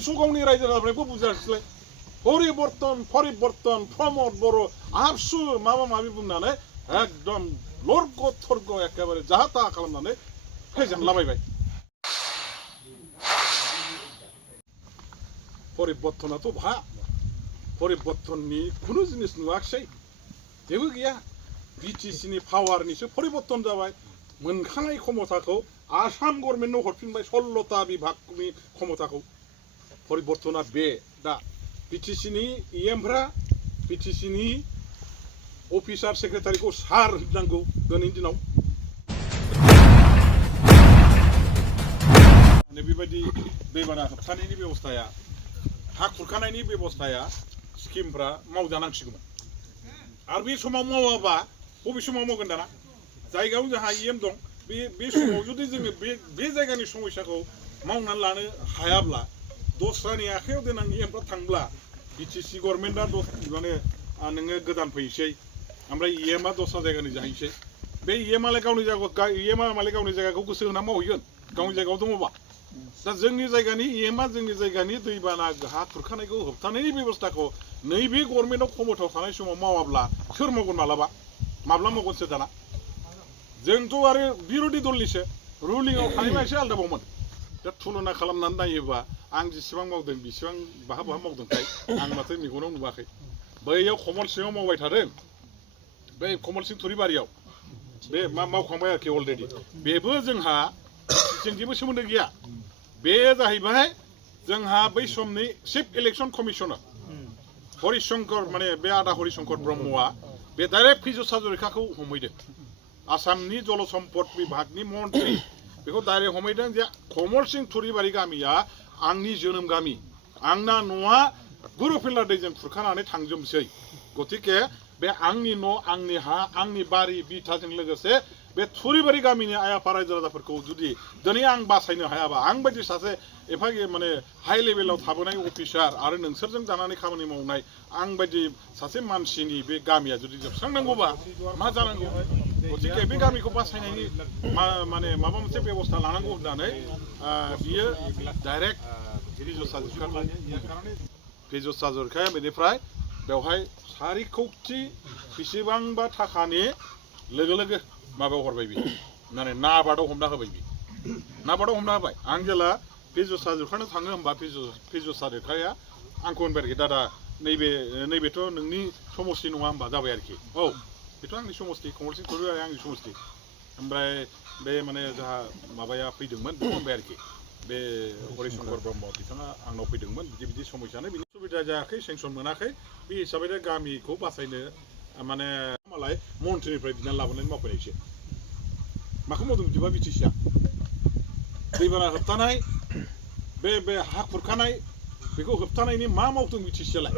बेखौसो गावनि रायजो राजाफ्राबो बुजायसैलाय परिबर्तन प्रमद बर' आबसु माबा माबि बुंनानै एकदम लर्ग थर्ग एखेबारे जाहा ताहा खालामनानै फेजेनलाबायबाय परिबर्तनाथ' बहा परिबर्तननि खुनु जिनिस नुवाखिसै जेबो गैया BTC नि पावारनिसो परिबर्तन जाबाय मोनखानाय क्षमताखौ आसाम गभर्नमेन्टनो हरफिनबाय 16टा बिभागनि क्षमताखौ परिबर्तना बे दा BTC नि EMफ्रा BTC नि अफिसार सेक्रेटारिखौ सार होननांगौ दिनैनि दिनाव बेबायदि दैबाना होबथानायनि बेबस्थाया हा खुरखानायनि बेबस्थाया स्किमफ्रा मावजानांसिगौमोन आरो बे समाव मावाबा बबे समाव मावगोन दाना जायगायाव जोंहा EM दं बे समाव जुदि जोङो बे जायगानि समस्याखौ मावनानै लानो हायाब्ला दस्रानि आखायाव देनां EMफ्रा थांब्ला BTC गभर्नमेन्टआ माने नोङो गोदान फैसै ओमफ्राय EMआ दस्रा जायगानि जाहैसै बे EMआलाय गावनि जायगाखौ गोसो होना मावहैगोन गावनि जायगायाव दङबा दा जोंनि जायगानि EMआ जोंनि जायगानि दैबाना हा खुरखानायखौ होबथानायनि बेबस्थाखौ नैबे गभर्नमेन्टआव क्षमतायाव थानाय समाव मावाब्ला सोर मावगोन माब्ला मावगोनसो दाना जोंथ' आरो बिरोधि दलनिसो रुलिंआव थानायबा एसे आलदाबावमोन दा तुलना खालामनानै नायोबा आं जेसेबां मावदों बेसेबां बाहा मावदोंथाय आं माथो मेगनाव नुवाखै बैयाव कमल सिङाव मावबाय थादों बै कमल सिं थुरिबारियाव बे मावखांबाय आरोखि अलरेडि बेबो जोंहा जों जेबो सोमोन्दो गैया बे जाहैबाय जोंहा बै समनि चिफ इलेक्शन कमिशनार हरिशंकर माने बे आदा हरिशंकर ब्रह्मआ बे डाइरेक्ट फैजस हाजरिकाखौ हमहैदों आसामनि जल सम्पद बिभागनि मन्त्रि बेखौ डाइरेक्ट हमहैदों जे कमल सिं थुरिबारि गामिया आंनि जोनोम गामि आंना न'आ गुरुफिल्ला दैजों खुरखानानै थांजोबसै गतिके बे आंनि न' आंनि हा आंनि बारि बिथाजों लोगोसे बे थुरिबारि गामिनि आइ आफा रायजो राजाफोरखौ जुदि दिनै आं बासायनो हायाबा आं बायदि सासे एफा माने हाइ लेभेलाव थाबोनाय अफिसार आरो नोंसोरजों जानानै खामानि मावनाय आं बायदि सासे मानसिनि बे गामिया जुदि जोबस्रांनांगौबा मा जानांगौ गतिके बे गामिखौ बासायनायनि माने माबा मोनसे बेबस्था लानांगौ होननानै बियो डाइरेक्ट फैजस हाजरिकाया बेनिफ्राय बेवहाय 4 कौटि बेसेबांबा थाखानि लोगो माबायाव हरबाय बि माने नाबादाव हमना होबाय बि नाबादाव हमना होबाय आं जेला फैजस हाजरिकानो थाङो होमबा फैजस हाजरिकाया आंखौ होनबाय आरोखि दादा नैबेथ' नोंनि समस्ति नङा होमबा जाबाय आरोखि औ बेथ' आंनि समस्ति कमल सिं थुरिबारिया आंनि समस्ति ओमफ्राय बे माने जोंहा माबाया फैदोंमोन बेखौ होनबाय आरोखि बे हरिशंकर ब्रह्म बिथाङा आंनाव फैदोंमोन बिदि समस्यानो बिनि सुबिदा जायाखै सेंसन मोनाखै बे हिसाबै गामिखौ बासायनो माने मालाय मन्थ्रिनिफ्राय बिनानै लाबोनानै मावफैनायसो माखौ मावदों बिदिबा BTCआ दैबाना होबथानाय बे हा खुरखानाय बेखौ होबथानायनि मा मावदों BTCआलाय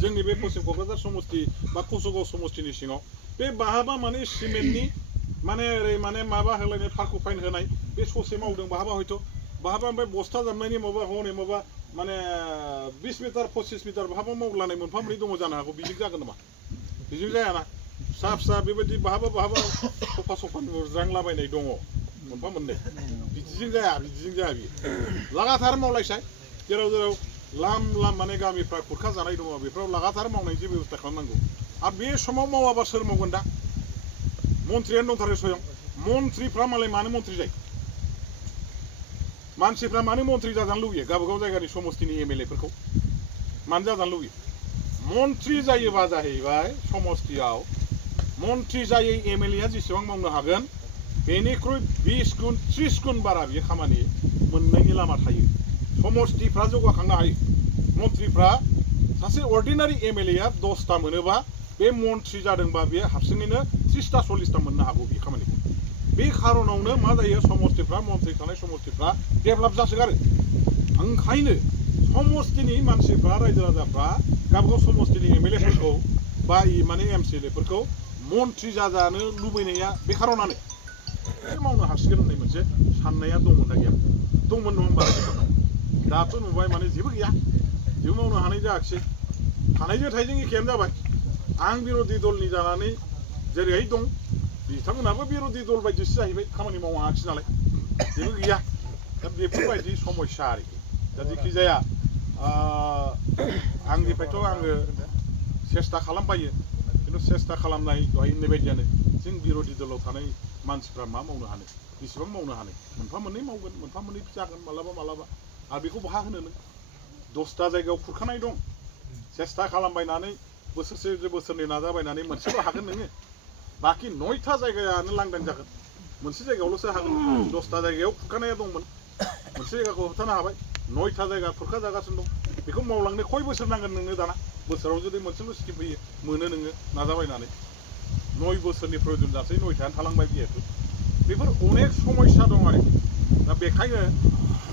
जोंनि बे पश्चिम क'क्राझार समस्ति बा कसुगाव समस्तिनि सिङाव बे बाहाबा माने सिमेन्टनि माने ओरै माने माबा होलायनाय फारखौ फाइन होनाय बे ससे मावदों बाहाबा हयथ' बाहाबा ओमफ्राय बस्ता जाबनायनि माबा हनै माबा माने 20 मिटार 25 मिटार बाहाबा मावलानाय मोनफा मोननै दङ जानो हागौ बिजों जागोन नामा बिजों जायाना फिसा बेबायदि बाहाबा सफा नुज्रांलाबायनाय दङ मोनफा मोननै बिदिजों जाया बियो लागातार मावलायसाय जेराव लाम माने गामिफ्रा खुरखा जानाय दङ बेफोराव लागातार मावनायनि बेबस्था खालामनांगौ आरो बे समाव मावाबा सोर मावगोन दा मन्थ्रियानो दंथारो स्वयं मन्थ्रिफ्रा मालाय मानो मन्थ्रि जायो मानसिफ्रा मानो मन्थ्रि जाजानो लुबैयो गावबागाव जायगानि समस्तिनि MLAफोरखौ मानो जाजानो लुबैयो मन्थ्रि जायोबा जाहैबाय समस्तियाव मन्थ्रि जायै MLAया जेसेबां मावनो हागोन बेनिख्रुइ 20 गुन 30 गुन बारा बियो खामानि मोननायनि लामा थायो समस्तिफ्रा जौगाखांनो हायो मन्थ्रिफ्रा सासे अर्डिनारि MLAया 10टा मोनोबा बे मन्थ्रि जादोंबा बे हारसिङैनो 30टा 40टा मोननो हागौ बे खामानिखौ बे खारनावनो मा जायो समस्तिफ्रा मन्थ्रि थानाय समस्तिफ्रा डेभेलप जासोगारो ओंखायनो समस्तिनि मानसिफ्रा रायजो राजाफ्रा गावबागाव समस्तिनि MLAफोरखौ बा माने MCLAफोरखौ मन्थ्रि जाजानो लुबैनाया बे खारनानो मावनो हासिगोन होननाय मोनसे साननाया दंमोन ना गैया दंमोन नङा होमबा दाथ' नुबाय माने जेबो गैया जेबो मावनो हानाय जायाखिसै थानायजों थाइजों एखेयानो जाबाय आं बिरोधि दलनि जानानै जेरैहाय दं बिथांमोनाबो बिरोधि दल बायदिसो जाहैबाय खामानि मावनो हायाखिसै नालाय जेबो गैया दा बेफोरबायदि समस्या आरोखि दा जेखि जाया आंनिफ्रायथ' आङो सेस्था खालामबायो खिन्थु सेस्था खालामनाय दहाय होननाय बायदियानो जों बिर'धि दलाव थानाय मानसिफ्रा मा मावनो हानो बेसेबां मावनो हानो मोनफा मोननै मावगोन मोनफा मोननै जागोन मालाबा मालाबा आरो बेखौ बहा होनो नों 10टा जायगायाव खुरखानाय दं सेस्था खालामबायनानै बोसोरसे बोसोरनै नाजाबायनानै मोनसेल' हागोन नोङो बाखि 9टा जायगायानो लांदां जागोन मोनसे जायगायावल'सो हागोन 10टा जायगायाव खुरखानाया दंमोन मोनसे जायगाखौ होबथानो हाबाय 9टा जायगा खुरखा जागासिनो दं बेखौ मावलांनो खय बोसोर नांगोन नोंनो दाना बोसोराव जुदि मोनसेल' स्किम फैयो मोनो नोङो नाजाबायनानै 9 बोसोरनि प्रयजन जासै 9थायानो थालांबाय जिहेतु बेफोर अनेक समस्या दं आरोखि दा बेखायनो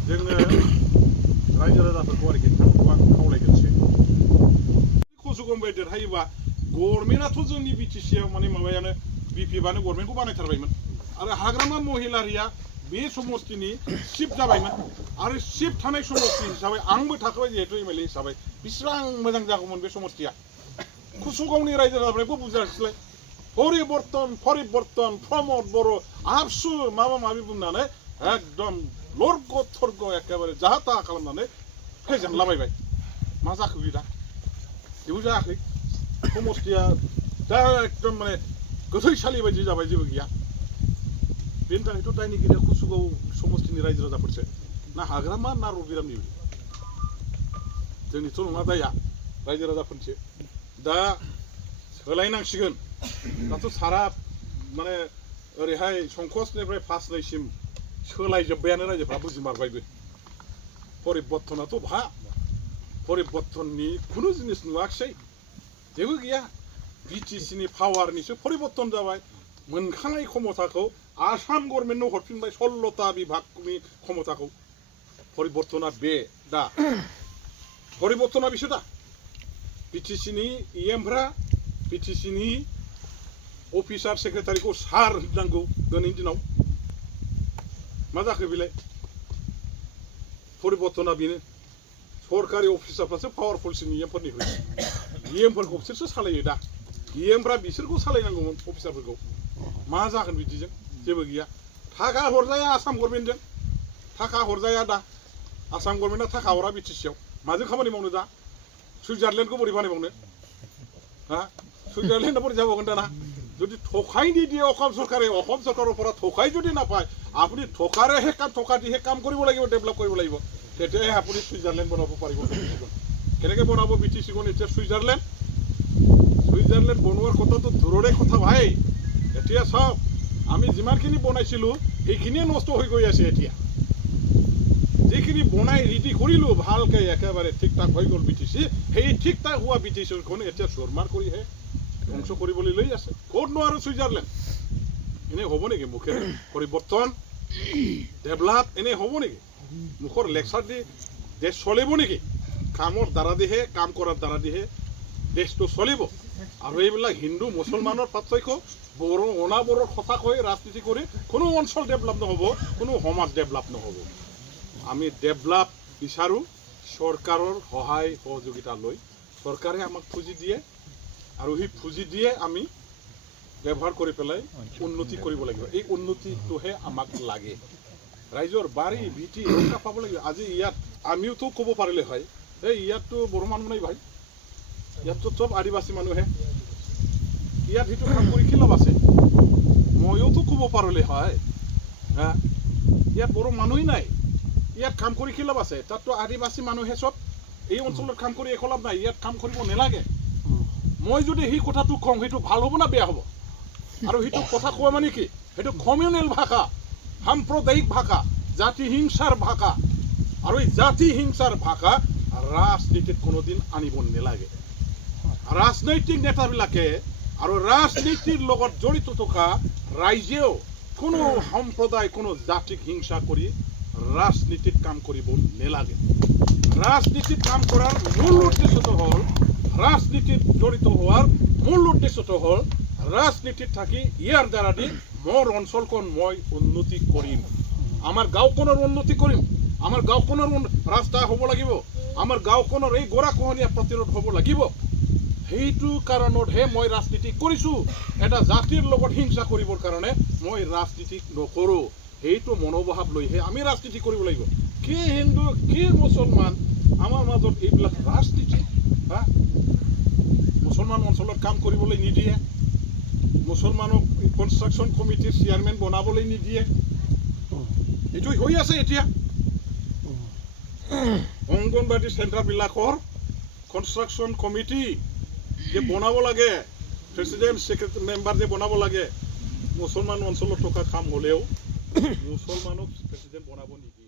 जोङो रायजो राजाफोरखौ आरोखि नोंथांखौ आं खावलायगोनसै खसुगमबाय देरहायोबा गभर्नमेन्टआथ' जोंनि बिटिसिआव माने माबायानो बिपिएफआनो गभर्नमेन्टखौ बानायथारबायमोन आरो हाग्रामा महिलारिया बे समस्तिनि चिफ जाबायमोन आरो चिफ थानाय समस्ति हिसाबै आंबो थाखाबाय जिहेतु एमएलए हिसाबै बेसेबां मोजां जागौमोन बे समस्तिया कुसुगावनि रायजो राजाफ्राबो बुजायसैलाय परिबर्तन प्रमद बर' आबसु माबा माबि बुंनानै एकदम लर्ग थर्ग एखेबारे जाहा ताहा खालामनानै फेजेनलाबायबाय मा जाखो बे दा जेबो जायाखै समस्तिया दा एकदम माने गोथैसालि बायदि जाबाय जेबो गैया बेनि थाखायथ' दायनिगिरिया कुसुगाव समस्तिनि रायजो राजाफोरसो ना हाग्रामा ना रबिरामनि जोंनिथ' नङा दाया रायजो राजाफोरनिसो दा सोलायनांसिगोन दाथ' सारा माने ओरैहाय संकसनिफ्राय फासनायसिम सोलायजोब्बायानो रायजोफ्रा बुजिमारबायबो परिबर्तनाथ' बहा परिबर्तननि खुनु जिनिस नुवाखिसै जेबो गैया बिटिसिनि पावारनिसो परिबर्तन जाबाय मोनखानाय क्षमताखौ आसाम गभर्नमेन्टनो हरफिनबाय 16टा बिभागनि क्षमताखौ परिबर्तना बे दा परिबर्तना बिसो दा बिटिसिनि इएमफ्रा बिटिसिनि अफिसार सेक्रेटारिखौ सार होननांगौ दिनैनि दिनाव मा जाखो बेलाय परिबर्तना बेनो सरकारि अफिसारफ्रासो पावारफुलसिन इएमफोरनिख्रुइ इएमफोरखौ बिसोरसो सालायो दा इएमफ्रा बिसोरखौ सालायनांगौमोन अफिसारफोरखौ मा जागोन बिदिजों जेबो गैया थाखा हरजाया आसाम गभर्नमेन्टजों थाखा हरजाया दा आसाम गभर्नमेन्टआ थाखा हरा बिटिसिआव माजों खामानि मावनो दा सुइजारलेण्डखौ बोरै बानायबावनो हा सुइजारलेण्डआ बोरै जाबावगोन दाना যদি ঠকাই নিদিয়ে অসম চৰকাৰৰ পৰা ঠকাই যদি নাপায় আপুনি ঠকাৰেহে কাম ঠকা দিহে কাম কৰিব লাগিব ডেভেলপ কৰিব লাগিব তেতিয়াহে আপুনি সুইজাৰলেণ্ড বনাব পাৰিব কেনেকৈ বনাব বিটিচিখন এতিয়া সুইজাৰলেণ্ড বনোৱাৰ কথাটো দূৰৰে কথা ভাই এতিয়া চাওক আমি যিমানখিনি বনাইছিলোঁ সেইখিনিয়ে নষ্ট হৈ গৈ আছে এতিয়া যিখিনি বনাই ৰেডি কৰিলোঁ ভালকৈ একেবাৰে ঠিক ঠাক হৈ গ'ল বিটিচি সেই ঠিক ঠাক হোৱা বিটিচিখন এতিয়া চোৰমাৰ কৰিহে ধ্বংস কৰিবলৈ লৈ আছে ক'তনো আৰু সুইজাৰলেণ্ড এনে হ'ব নেকি মুখেৰে পৰিৱৰ্তন ডেভেলপ এনে হ'ব নেকি মুখৰ লেকচাৰ দি দেশ চলিব নেকি কামৰ দ্বাৰা দিহে কাম কৰাৰ দ্বাৰা দিহে দেশটো চলিব আৰু এইবিলাক হিন্দু মুছলমানৰ পাৰ্থক্য বড়ো অনাবৰৰ কথা কৈ ৰাজনীতি কৰি কোনো অঞ্চল ডেভেলপ নহ'ব কোনো সমাজ ডেভেলপ নহ'ব আমি ডেভেলপ বিচাৰোঁ চৰকাৰৰ সহায় সহযোগিতা লৈ চৰকাৰে আমাক পুঁজি দিয়ে আৰু সেই পুঁজি দিয়ে আমি ব্যৱহাৰ কৰি পেলাই উন্নতি কৰিব লাগিব এই উন্নতিটোহে আমাক লাগে ৰাইজৰ বাৰী ভিটি ৰক্ষা পাব লাগিব আজি ইয়াত আমিওতো ক'ব পাৰিলে হয় এই ইয়াততো বড়ো মানুহ নাই ভাই ইয়াততো চব আদিবাসী মানুহে ইয়াত সেইটো কাম কৰি কি লাভ আছে ময়োতো ক'ব পাৰিলে হয় হা ইয়াত বড়ো মানুহেই নাই ইয়াত কাম কৰি কি লাভ আছে তাততো আদিবাসী মানুহে চব এই অঞ্চলত কাম কৰি একো লাভ নাই ইয়াত কাম কৰিব নালাগে মই যদি সেই কথাটো কওঁ সেইটো ভাল হ'ব না বেয়া হ'ব আৰু সেইটো কথা কোৱা মানে কি সেইটো কমিউনেল ভাষা সাম্প্ৰদায়িক ভাষা জাতি হিংসাৰ ভাষা আৰু এই জাতি হিংসাৰ ভাষা ৰাজনীতিত কোনোদিন আনিব নালাগে ৰাজনৈতিক নেতাবিলাকে আৰু ৰাজনীতিৰ লগত জড়িত থকা ৰাইজেও কোনো সম্প্ৰদায় কোনো জাতিক হিংসা কৰি ৰাজনীতিত কাম কৰিব নালাগে ৰাজনীতিত কাম কৰাৰ মূল উদ্দেশ্যটো হ'ল ৰাজনীতিত জড়িত হোৱাৰ মূল উদ্দেশ্যটো হ'ল ৰাজনীতিত থাকি ইয়াৰ দ্বাৰা দি মোৰ অঞ্চলখন মই উন্নতি কৰিম আমাৰ গাঁওখনৰ উন্নতি কৰিম আমাৰ গাঁওখনৰ ৰাস্তা হ'ব লাগিব আমাৰ গাঁওখনৰ এই গৰাখহনীয়া প্ৰতিৰোধ হ'ব লাগিব সেইটো কাৰণতহে মই ৰাজনীতি কৰিছোঁ এটা জাতিৰ লগত হিংসা কৰিবৰ কাৰণে মই ৰাজনীতি নকৰোঁ সেইটো মনোভাৱ লৈহে আমি ৰাজনীতি কৰিব লাগিব কি হিন্দু কি মুছলমান আমাৰ মাজত এইবিলাক ৰাজনীতি হা মুছলমান অঞ্চলত কাম কৰিবলৈ নিদিয়ে মুছলমানক কনষ্ট্ৰাকশ্যন কমিটিৰ চেয়াৰমেন বনাবলৈ নিদিয়ে এইটো হৈ আছে এতিয়া অংগনবাদী চেণ্টাৰবিলাকৰ কনষ্ট্ৰাকশ্যন কমিটি যে বনাব লাগে প্ৰেচিডেণ্ট ছেক্ৰেটাৰী মেম্বাৰ যে বনাব লাগে মুছলমান অঞ্চলত থকা কাম হ'লেও মুছলমানক প্ৰেচিডেণ্ট বনাব নিদিয়ে